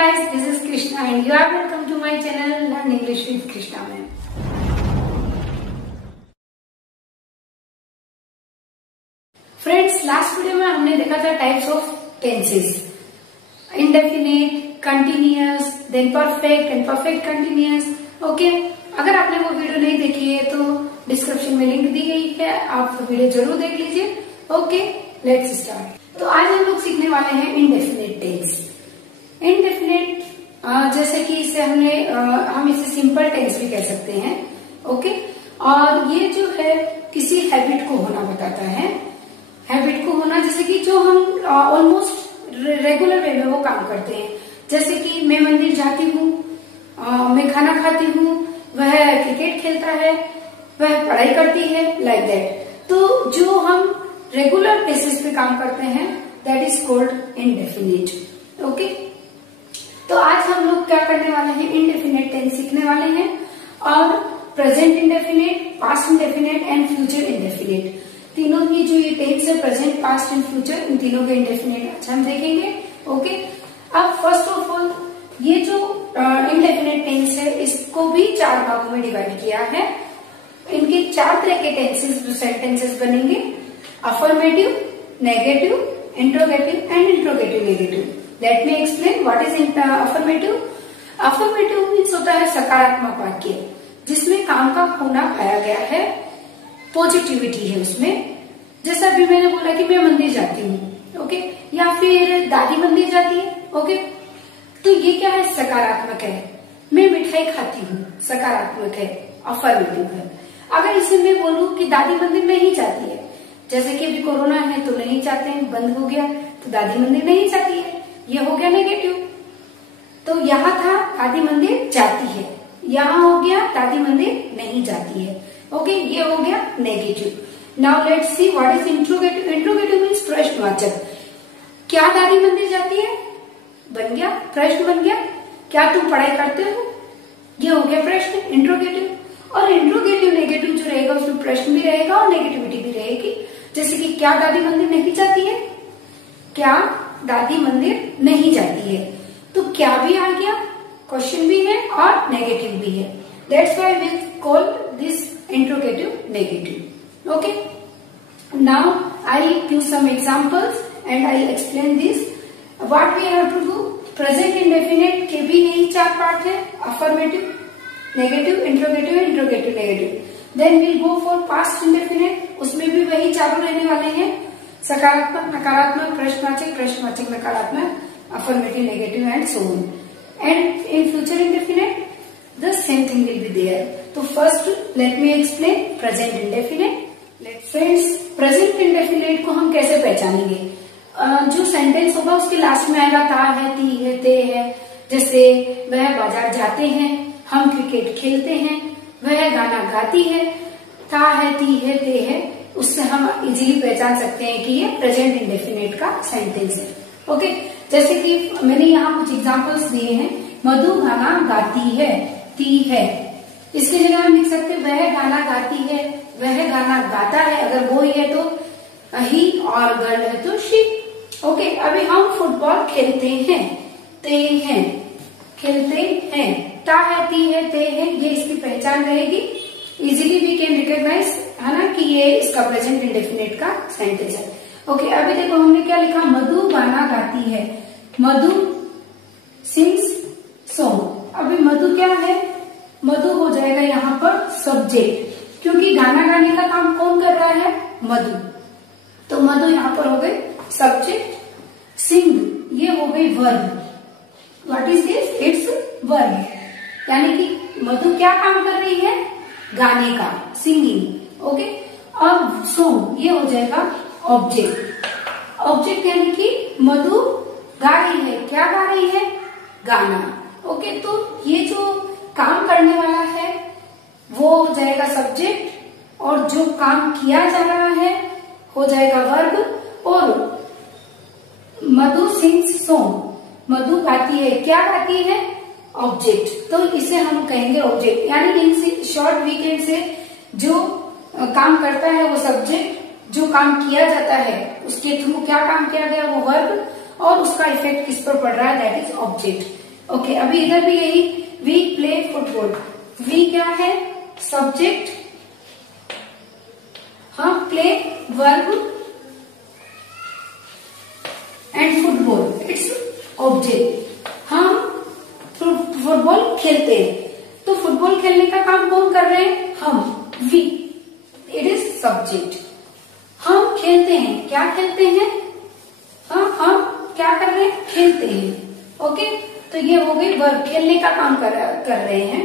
guys, this is Krishna and you are welcome to my channel Learn English with Krishna ma'am. Friends, last video में हमने देखा था types of tenses, indefinite, continuous, then perfect and perfect continuous. Okay, अगर आपने वो video नहीं देखी है तो डिस्क्रिप्शन में लिंक दी गई है, आप वीडियो जरूर देख लीजिए. Okay, let's start. तो आज हम लोग सीखने वाले हैं इंडेफिनिट टेंस. इंडेफिनिट जैसे कि इसे हम इसे सिंपल टेंस भी कह सकते हैं. ओके, और ये जो है किसी हैबिट को होना बताता है. हैबिट को होना जैसे कि जो हम ऑलमोस्ट रेगुलर वे में वो काम करते हैं. जैसे कि मैं मंदिर जाती हूँ, मैं खाना खाती हूँ, वह क्रिकेट खेलता है, वह पढ़ाई करती है, लाइक दैट. तो जो हम रेगुलर बेसिस पे काम करते हैं that is called indefinite. Okay, तो आज हम लोग क्या करने वाले हैं, इंडेफिनिट टेंस सीखने वाले हैं. और present indefinite, past indefinite and future indefinite, तीनों की जो ये टेंस है, प्रेजेंट, पास्ट एंड फ्यूचर, इन तीनों के इंडेफिनिट अच्छा हम देखेंगे. ओके, अब फर्स्ट ऑफ ऑल ये जो इंडेफिनिट टेंस है इसको भी चार भागों में डिवाइड किया है. इनके चार तरह के टेंसेस सेंटेंसेस बनेंगे: affirmative, negative, interrogative and interrogative negative. Let me explain what is affirmative. Affirmative means होता है सकारात्मक वाक्य जिसमें काम का होना पाया गया है, पॉजिटिविटी है उसमें. जैसा अभी मैंने बोला कि मैं मंदिर जाती हूँ, ओके, या फिर दादी मंदिर जाती है. ओके, तो ये क्या है, सकारात्मक है. मैं मिठाई खाती हूँ, सकारात्मक है, अफर्मेटिव है. अगर इसे मैं बोलूं कि दादी मंदिर नहीं जाती है, जैसे कि अभी कोरोना है तो नहीं जाते हैं, बंद हो गया, तो दादी मंदिर नहीं जाती है, ये हो गया नेगेटिव. तो यहाँ था दादी मंदिर जाती है, यहाँ हो गया दादी मंदिर नहीं जाती है. ओके, ये हो गया negative. Now let's see what is interrogative. Interrogative means प्रश्नवाचक. क्या दादी मंदिर जाती है, बन गया प्रश्न, बन गया. क्या तुम पढ़ाई करते हो, ये हो गया प्रश्न, इंट्रोगेटिव. और इंट्रोगेटिव नेगेटिव जो रहेगा उसमें प्रश्न भी रहेगा और नेगेटिविटी भी रहेगी. जैसे कि क्या दादी मंदिर नहीं जाती है, क्या दादी मंदिर नहीं जाती है, तो क्या भी आ गया, क्वेश्चन भी है और नेगेटिव भी है. That's why we call this interrogative negative. Okay, now I give some examples and I explain this what we have to do. Present indefinite के भी यही चार पार्ट है: affirmative, negative, interrogative, interrogative negative. Then we go for past indefinite, उसमें भी वही चारों रहने वाले हैं: सकारात्मक, नकारात्मक, प्रश्नवाचक, प्रश्नवाचक, नकारात्मक, affirmative, negative and so on. And in future indefinite the same thing will be there. तो first let me explain present indefinite. Friends, present indefinite को हम कैसे पहचानेंगे? जो सेंटेंस होगा उसके लास्ट में आएगा ता है, ती है, ते है. जैसे वह बाजार जाते हैं, हम क्रिकेट खेलते हैं, वह गाना गाती है. ता है, ती है, ते है, उससे हम इजीली पहचान सकते हैं कि ये प्रेजेंट इंडेफिनिट का सेंटेंस है. ओके, जैसे कि मैंने यहाँ कुछ एग्जाम्पल्स दिए हैं. मधु गाना गाती है, ती है, इसकी जगह हम लिख सकते हैं वह गाना गाती है, वह गाना गाता है. अगर वो ही है तो ही, और गर्ल है तो शी. ओके, अभी हम फुटबॉल खेलते हैं, ते हैं, खेलते हैं. ता है, ती है, ते है, ये इसकी पहचान रहेगी. इजीली वी कैन रिकॉग्नाइज, है ना, कि ये इसका प्रेजेंट इंडेफिनिट का सेंटेंस है. ओके, अभी देखो हमने क्या लिखा, मधु गाना गाती है, मधु सिंग्स सॉन्ग. अभी मधु क्या है, मधु हो जाएगा यहाँ पर सब्जेक्ट, क्योंकि गाना गाने का काम कौन कर रहा है, मधु. तो मधु यहाँ पर हो गई सब्जेक्ट. सिंग ये हो गई verb. What is this, it's verb. यानी कि मधु क्या काम कर रही है, गाने का, सिंगिंग. ओके, और सॉन्ग ये हो जाएगा ऑब्जेक्ट. ऑब्जेक्ट यानी कि मधु गा रही है, क्या गा रही है, गाना. ओके, तो ये जो काम करने वाला है वो हो जाएगा सब्जेक्ट, और जो काम किया जा रहा है हो जाएगा वर्ब. और मधु सिंग्स सॉन्ग, मधु गाती है, क्या गाती है, ऑब्जेक्ट. तो इसे हम कहेंगे ऑब्जेक्ट. यानी इन शॉर्ट वी कैन से जो काम करता है वो सब्जेक्ट, जो काम किया जाता है उसके थ्रू क्या काम किया गया वो वर्ब, और उसका इफेक्ट किस पर पड़ रहा है दैट इज ऑब्जेक्ट. ओके, अभी इधर भी यही, वी प्ले फुटबॉल। वी क्या है? सब्जेक्ट, हाँ, play verb and football its object. हम फुटबॉल खेलते हैं, तो फुटबॉल खेलने का काम कौन कर रहे हैं? हम, वी, इट इज सब्जेक्ट। हम खेलते हैं, क्या खेलते हैं? हम क्या कर रहे हैं? खेलते हैं। ओके, तो ये हो गई वर्ब, खेलने का काम कर रहे हैं।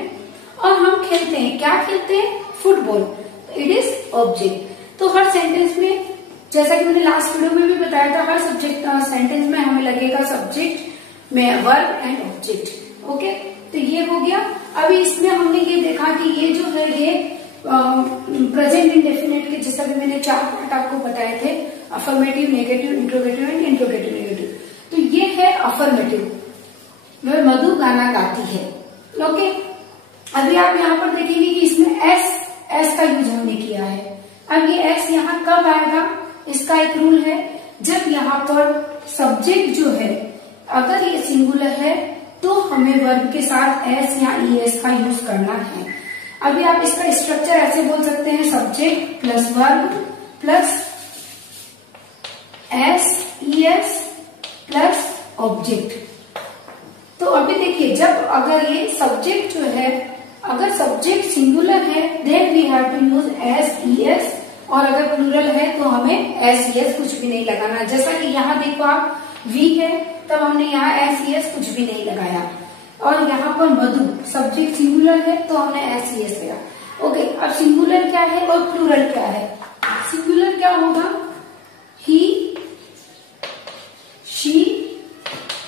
और हम खेलते हैं, क्या खेलते हैं? Football, it is object. तो हर सेंटेंस में, जैसा कि मैंने लास्ट वीडियो में भी बताया था, हर सब्जेक्ट सेंटेंस में हमें लगेगा सब्जेक्ट में वर्ब एंड ऑब्जेक्ट। ओके, तो ये हो गया। अभी इसमें हमने ये देखा कि ये जो है ये प्रेजेंट इंडेफिनिट के, जैसा कि मैंने 4 पार्ट आपको बताए थे, affirmative, negative, interrogative and interrogative negative. तो ये है अफर्मेटिव, वह मधु गाना गाती है। ओके, अभी आप यहाँ पर देखेंगे कि इसमें एस का यूज हमने किया है। अब ये एस यहाँ कब आएगा? इसका एक रूल है, जब यहाँ पर सब्जेक्ट जो है अगर ये सिंगुलर है तो हमें वर्ब के साथ एस या ईएस का यूज करना है। अभी आप इसका स्ट्रक्चर ऐसे बोल सकते हैं, subject plus verb plus S ES plus object. तो अभी देखिए, जब अगर ये सब्जेक्ट जो है, अगर सब्जेक्ट सिंगुलर है then we have to use S ES, और अगर प्लूरल है तो हमें एस ईएस कुछ भी नहीं लगाना। जैसा कि यहाँ देखो आप, वी है तब हमने यहाँ एस ईएस कुछ भी नहीं लगाया, और यहाँ पर मधु सब्जेक्ट सिंगुलर है तो हमने एस ईएस लगाया। ओके, अब सिंगुलर क्या है और प्लूरल क्या है? सिंगुलर क्या होगा? ही, शी,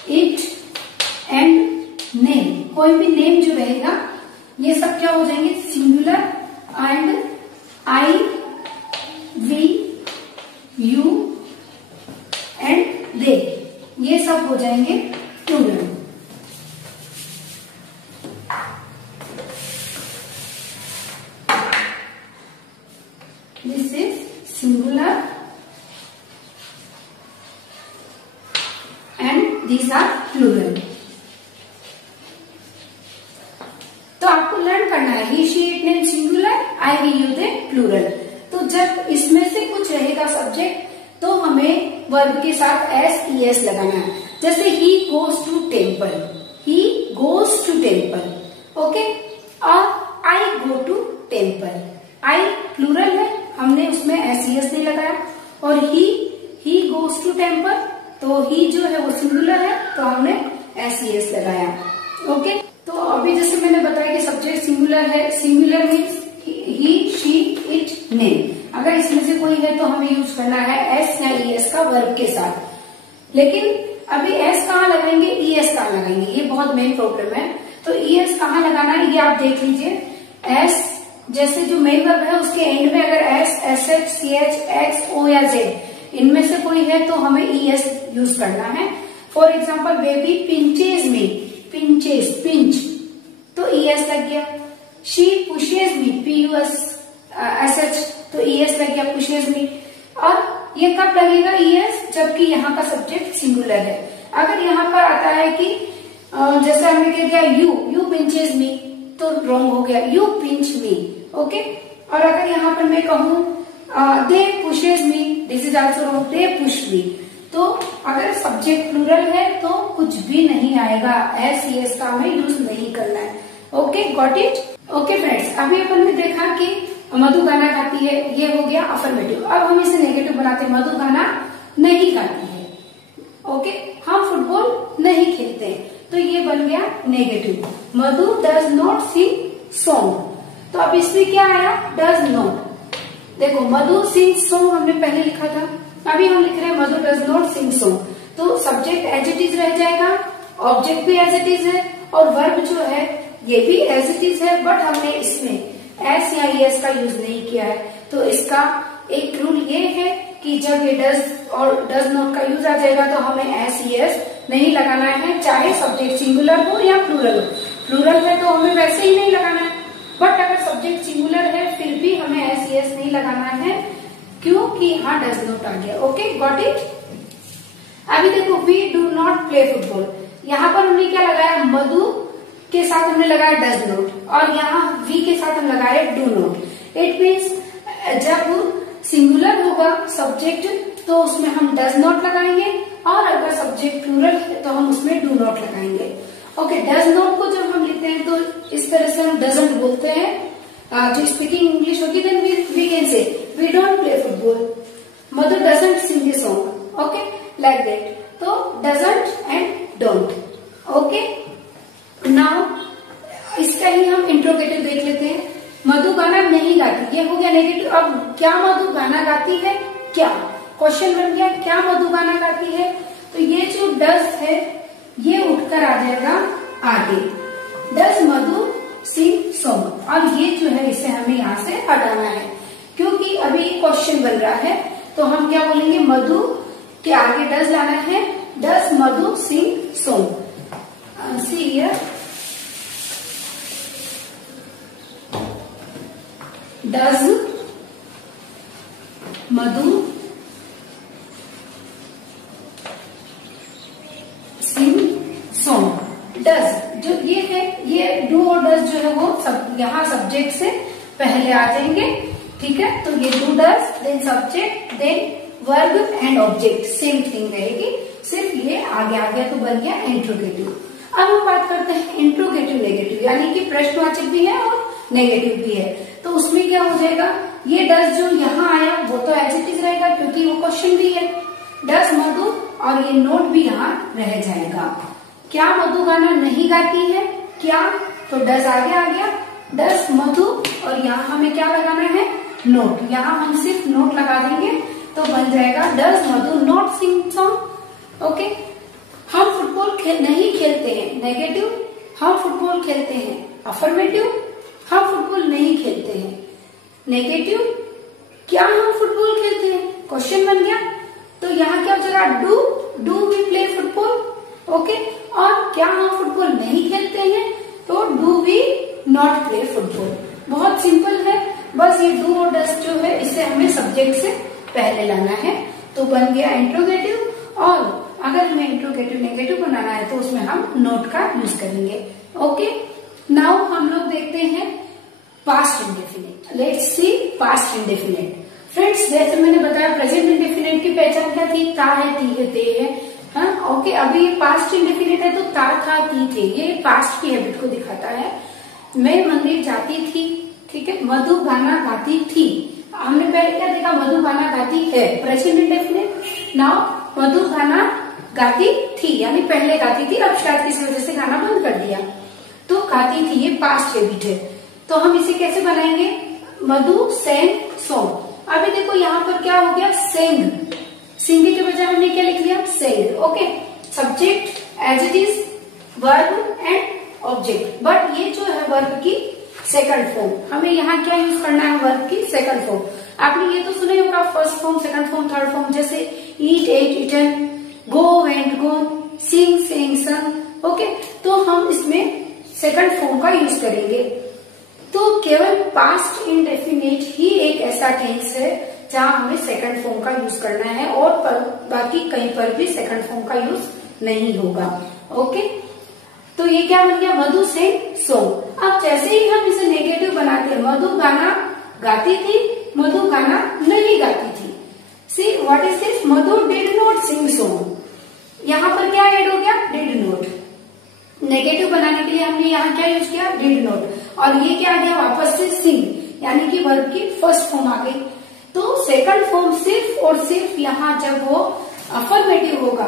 इट एंड नेम। कोई भी नेम जो रहेगा ये सब क्या हो जाएंगे? Singular. And I, we, you and they, ये सब हो जाएंगे plural. This is singular and these are plural. तो आपको लर्न करना है, he, she, it, name singular, I, we, you, they plural. तो जब इसमें से कुछ रहेगा सब्जेक्ट तो हमें वर्ब के साथ एस ईएस लगाना है। जैसे he goes to temple, he goes to temple. Okay, और I go to temple, I plural है, हमने उसमें एस ईएस नहीं लगाया। और ही गोज टू टेम्पल, तो ही जो है वो सिंगुलर है तो हमने एस ईएस लगाया। ओके, तो अभी जैसे मैंने बताया कि सब्जेक्ट सिंगुलर है, singular means he, she, it, name. अगर इसमें से कोई है तो हमें यूज करना है एस या ईएस का वर्ब के साथ। लेकिन अभी एस कहाँ लगाएंगे, ईएस कहाँ लगाएंगे, ये बहुत मेन प्रॉब्लम है। तो ईएस कहाँ लगाना है ये आप देख लीजिए। एस जैसे जो मेन वर्ब है उसके एंड में अगर S, S H, C H, X, O या जेड इनमें से कोई है तो हमें ईएस यूज करना है। For example, baby finches me, finches, pinch, तो ईएस लग गया। She pushes me, PUS, SH, तो ईएस लग गया, पुशेज मी। और ये कब लगेगा ईएस? जबकि यहाँ का सब्जेक्ट सिंगुलर है। अगर यहाँ पर आता है कि जैसे हमने कह दिया यू पिंचेज मी, तो रॉन्ग हो गया, यू पिंच मी। ओके, और अगर यहाँ पर मैं कहूँ they pushes me, this is also wrong, they push me. तो अगर सब्जेक्ट प्लूरल है तो कुछ भी नहीं आएगा, एस ईएस का हमें यूज नहीं करना है। Okay, got it? Okay friends, अभी अपन ने देखा कि मधु गाना गाती है, ये हो गया अफर्मेटिव। अब हम इसे नेगेटिव बनाते हैं, मधु गाना नहीं गाती है। ओके, हम फुटबॉल नहीं खेलते हैं, तो ये बन गया negative. Madhu does not sing song, तो अब इसमें क्या आया? Does not. देखो, मधु सिंग सॉन्ग हमने पहले लिखा था, अभी हम लिख रहे हैं मधु डज नॉट सिंग सॉन्ग। तो सब्जेक्ट एज इट इज रह जाएगा, ऑब्जेक्ट भी एज इट इज है, और वर्ब जो है ये भी एज इट इज है, बट हमने इसमें एस या ईएस का यूज नहीं किया है। तो इसका एक रूल ये है कि जब ये डज और डज नॉट का यूज आ जाएगा तो हमें एस ईएस नहीं लगाना है, चाहे सब्जेक्ट सिंगुलर हो या प्लूरल हो। प्लूरल है तो हमें वैसे ही नहीं लगाना है, बट अगर सब्जेक्ट सिंगुलर है फिर भी हमें एस ईएस नहीं लगाना है, क्योंकि यहाँ डज नॉट आ गया। Okay, got it? अभी देखो, we do not play football, यहाँ पर हमने क्या लगाया, मधु के साथ हमने लगाया डज नॉट, और यहाँ वी के साथ हम लगाए डू नॉट। इट मीन्स जब सिंगुलर होगा सब्जेक्ट तो उसमें हम डज नॉट लगाएंगे, और अगर सब्जेक्ट प्लूरल है तो हम उसमें डू नॉट लगाएंगे। ओके, डज नॉट को जब हम लिखते हैं तो इस तरह से हम डजंट बोलते हैं। जो स्पीकिंग इंग्लिश होगी then we can say we don't play football, Madhu doesn't sing a song. Okay, like that. तो doesn't and don't. Okay, now इसका ही हम इंट्रोगेटिव देख लेते हैं। मधु गाना नहीं गाती, ये हो गया नेगेटिव। अब क्या मधु गाना गाती है, क्या क्वेश्चन बन गया, क्या मधु गाना गाती है? तो ये जो डज है ये उठकर आ जाएगा आगे, डज मधु सिंग सॉन्ग। और ये जो है इसे हमें यहाँ से हटाना है क्योंकि अभी क्वेश्चन बन रहा है। तो हम क्या बोलेंगे, मधु के आगे डज लाना है, does Madhu sing song. See here, does Madhu sing song. Does जो ये है, ये डू और डज जो है वो सब यहाँ सब्जेक्ट से पहले आ जाएंगे। ठीक है, तो ये do does then subject then verb and object, same thing रहेगी, सिर्फ ये आगे आ गया तो बन गया इंट्रोगेटिव। अब हम बात करते हैं इंट्रोगेटिव नेगेटिव, यानी कि प्रश्नवाचक भी है और नेगेटिव भी है। तो उसमें क्या हो जाएगा, ये डज जो यहाँ आया वो तो एज इट इज रहेगा क्योंकि वो क्वेश्चन भी है, डज मधु, और ये नोट भी यहाँ रह जाएगा। क्या मधु गाना नहीं गाती है, क्या, तो डज आगे आ गया, डज मधु, और यहाँ हमें क्या लगाना है, नोट। यहाँ हम सिर्फ नोट लगा देंगे तो बन जाएगा does Madhu not sing song. Okay, हम फुटबॉल नहीं खेलते हैं, नेगेटिव। हम फुटबॉल खेलते हैं, अफर्मेटिव। हम फुटबॉल नहीं खेलते हैं, नेगेटिव। क्या हम फुटबॉल खेलते हैं, क्वेश्चन बन गया। तो यहाँ क्या हो जाएगा, do we play football. Okay, और क्या हम फुटबॉल नहीं खेलते हैं, तो do we not play football. बहुत सिंपल है, बस ये डू और डज जो है इसे हमें सब्जेक्ट से पहले लाना है, तो बन गया इंट्रोगेटिव। और अगर हमें इंट्रोगेटिव नेगेटिव बनाना है तो उसमें हम नोट का यूज करेंगे। ओके, नाउ हम लोग देखते हैं past indefinite. Let's see past indefinite. Friends, जैसे मैंने बताया प्रेजेंट इंडेफिनिट की पहचान क्या थी, ता है, ती है, ते है। हाँ, ओके, अभी ये पास्ट इंडेफिनिट है तो ता, था, ती, थे, ये पास्ट की हैबिट को दिखाता है। मैं मंदिर जाती थी, ठीक है, मधु गाना गाती थी। हमने पहले क्या देखा, मधु गाना गाती है, प्रेजेंट इंडेफिनिट। नाउ मधु गाना गाती थी, यानी पहले गाती थी, अब शायद किसी वजह से गाना बंद कर दिया, तो गाती थी, ये पास्ट हैबिट है। तो हम इसे कैसे बनाएंगे, मधु सेंग सॉन्ग। अभी देखो यहाँ पर क्या हो गया, सेंग, सिंग के बजाय हमने क्या लिख लिया, sang. Okay, subject as it is, verb and object, but ये जो है वर्ब की सेकंड फॉर्म, हमें यहाँ क्या यूज करना है, वर्ब की सेकंड फॉर्म। आपने ये तो सुना होगा, first form, second form, third form, जैसे ईट एट ईटन, गो वेंट गोन, सिंग सेंग संग। ओके, तो हम इसमें सेकंड फॉर्म का यूज करेंगे। तो केवल पास्ट इंडेफिनिट ही एक ऐसा टेंस है जहां हमें सेकंड फॉर्म का यूज करना है, और बाकी कहीं पर भी सेकंड फॉर्म का यूज नहीं होगा। ओके, तो ये क्या बन गया, मधु सेंग सॉन्ग। अब जैसे ही हम इसे नेगेटिव बनाते हैं, मधु गाना गाती थी, मधु गाना नहीं गाती थी। See what is this, Madhu did not sing song. यहाँ पर क्या ऐड हो गया, डिड नॉट। नेगेटिव बनाने के लिए हमने यहाँ क्या यूज किया, डिड नॉट, और ये क्या आ गया वापस से सिंग, यानी कि वर्ब की फर्स्ट फॉर्म आ गई। तो सेकंड फॉर्म सिर्फ और सिर्फ यहाँ जब वो अफर्मेटिव होगा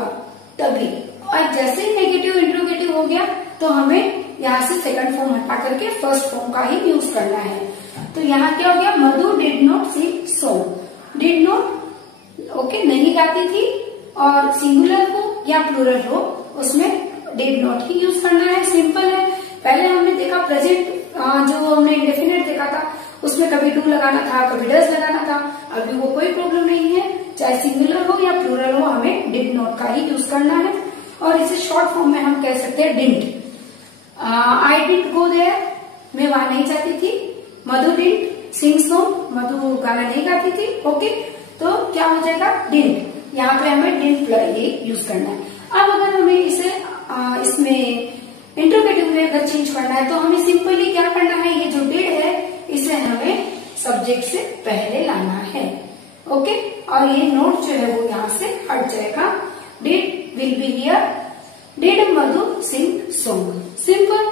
तभी, और जैसे ही नेगेटिव इंट्रोगेटिव हो गया तो हमें यहाँ से सेकंड फॉर्म हटा करके फर्स्ट फॉर्म का ही यूज करना है। तो यहाँ क्या हो गया, Madhu did not sing song. Did not, okay, नहीं गाती थी, और सिंगुलर हो या प्लूरल हो उसमें डिड नॉट ही यूज करना है, सिंपल है। पहले हमने देखा प्रेजेंट जो हमने इंडेफिनिट देखा था उसमें कभी डू लगाना था, कभी डज लगाना था, अभी वो कोई प्रॉब्लम नहीं है, चाहे सिंगुलर हो या प्लूरल हो, हमें डिड नॉट का ही यूज करना है। और इसे शॉर्ट फॉर्म में हम कह सकते हैं didn't. I didn't go there, मैं वहां नहीं जाती थी। मधु डिडंट सिंग सॉन्ग, मधु गाना नहीं गाती थी। ओके, तो क्या हो जाएगा, डिडंट, यहाँ पे हमें डिडंट ये यूज करना है। अब अगर हमें इसे इसमें इंट्रोगेटिव में अगर चेंज करना है तो हमें सिंपली क्या करना है, ये जो डिड है इसे हमें सब्जेक्ट से पहले लाना है। ओके, और ये नोट जो है वो यहाँ से हट जाएगा। Did will be here, did Madhu Singh song, simple,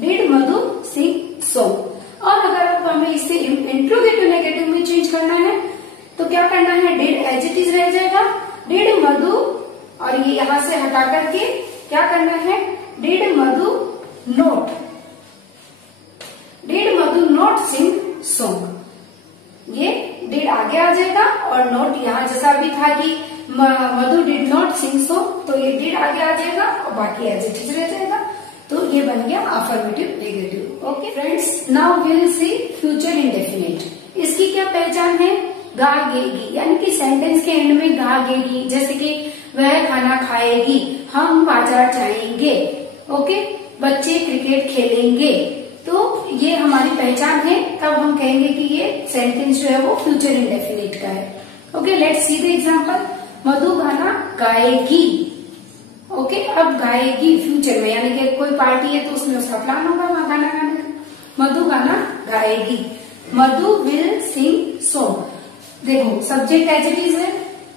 did Madhu Singh song. और अगर अब हमें इसे इंट्रोगेटिव नेगेटिव में चेंज करना है तो क्या करना है, डिड एज इट इज रह जाएगा, डिड मधु, और ये यहां से हटा करके क्या करना है, did Madhu note, did Madhu note sing song. ये डिड आगे आ जाएगा और नोट यहाँ जैसा भी था कि मधु डिड नॉट सिंग सॉन्ग, तो ये डिड आगे आ जाएगा और बाकी एज इट इज रह जाएगा। तो ये बन गया affirmative negative. Okay friends, now we will see future indefinite. इसकी क्या पहचान है, गागेगी, यानी कि सेंटेंस के एंड में गागेगी, जैसे कि वह खाना खाएगी, हम बाजार जाएंगे, ओके, बच्चे क्रिकेट खेलेंगे। तो ये हमारी पहचान है, तब हम कहेंगे कि ये सेंटेंस जो है वो फ्यूचर इंडेफिनिट का है। Okay, let's see the example. Madhu गाना गाएगी, ओके, अब गाएगी फ्यूचर में, यानी कि कोई पार्टी है तो उसमें उसका प्लान होगा वहां गाना गाने का। मधु गाना गाएगी, मधु विल सिंग सॉन्ग। देखो सब्जेक्ट एज इट इज है,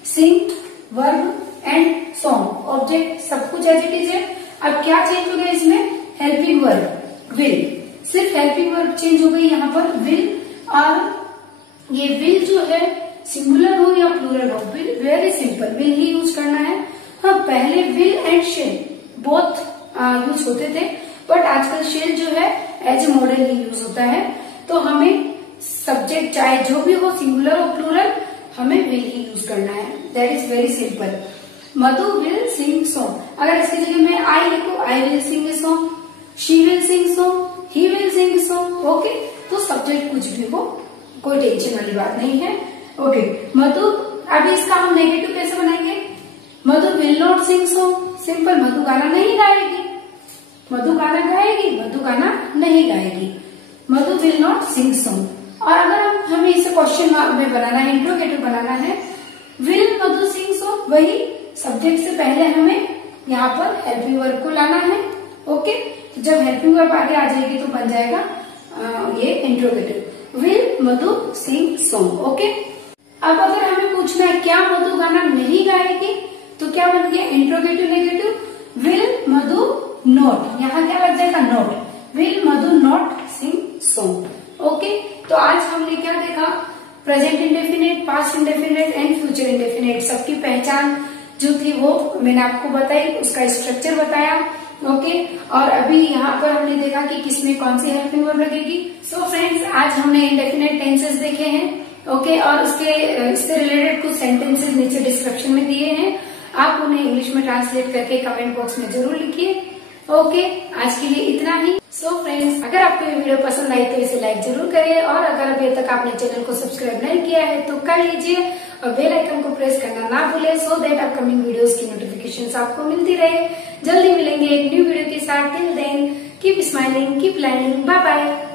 सिंग वर्ब एंड सॉन्ग ऑब्जेक्ट, सब कुछ एज इट इज है। अब क्या चेंज हो गया इसमें, हेल्पिंग वर्ब विल, सिर्फ हेल्पिंग वर्ब चेंज हो गई यहाँ पर विल। और ये विल जो है सिंगुलर हो या प्लूरल हो, विल वेरी सिंपल, विल ही यूज करना है। हाँ, पहले will and shall both use होते थे, बट आजकल शेल जो है एज ए मॉडल ही यूज होता है। तो हमें सब्जेक्ट चाहे जो भी हो, सिंगुलर और प्लूरल, हमें विल ही यूज करना है। That is very simple. Madhu will sing song, अगर इसकी जगह मैं आई लिखूं, I will sing a song, she will sing song, he will sing song, okay, तो सब्जेक्ट कुछ भी हो, कोई टेंशन वाली बात नहीं है। ओके, मधु, अभी इसका हम नेगेटिव कैसे बनाएंगे, Madhu will not sing song, simple, Madhu गाना नहीं गाएगी, मधु गाना गाएगी, मधु गाना नहीं गाएगी, Madhu will not sing song. और अगर हमें इसे क्वेश्चन मार्क में बनाना है, इंट्रोगेटिव बनाना है, विल मधु सिंग सॉन्ग, वही सब्जेक्ट से पहले हमें यहाँ पर हेल्पिंग वर्ब को लाना है। ओके, तो जब हेल्पिंग वर्ब आगे आ जाएगी तो बन जाएगा ये interrogative, will Madhu sing song. Okay, अब अगर हमें पूछना है क्या मधु गाना नहीं गाएगी, तो क्या बन गया interrogative negative, will Madhu not, यहाँ क्या लग जाएगा not, will Madhu not sing song. Okay, तो आज हमने क्या देखा, present indefinite, past indefinite and future indefinite, सबकी पहचान जो थी वो मैंने आपको बताई, उसका स्ट्रक्चर बताया। ओके, और अभी यहाँ पर हमने देखा कि किसमें कौन सी हेल्पिंग वर्ब लगेगी। सो फ्रेंड्स, आज हमने इंडेफिनिट टेंसेस देखे हैं। ओके, और इससे रिलेटेड कुछ सेंटेंसेस नीचे डिस्क्रिप्शन में दिए हैं, आप उन्हें इंग्लिश में ट्रांसलेट करके कमेंट बॉक्स में जरूर लिखिए। ओके, आज के लिए इतना ही। सो फ्रेंड्स, अगर आपको ये वीडियो पसंद आई तो इसे लाइक जरूर करिए, और अगर अभी तक आपने चैनल को सब्सक्राइब नहीं किया है तो कर लीजिए, और बेल आइकन को प्रेस करना ना भूलें, सो दैट अपकमिंग वीडियोस की नोटिफिकेशंस आपको मिलती रहे। जल्दी मिलेंगे एक न्यू वीडियो के साथ। Till then keep smiling, keep learning, bye bye.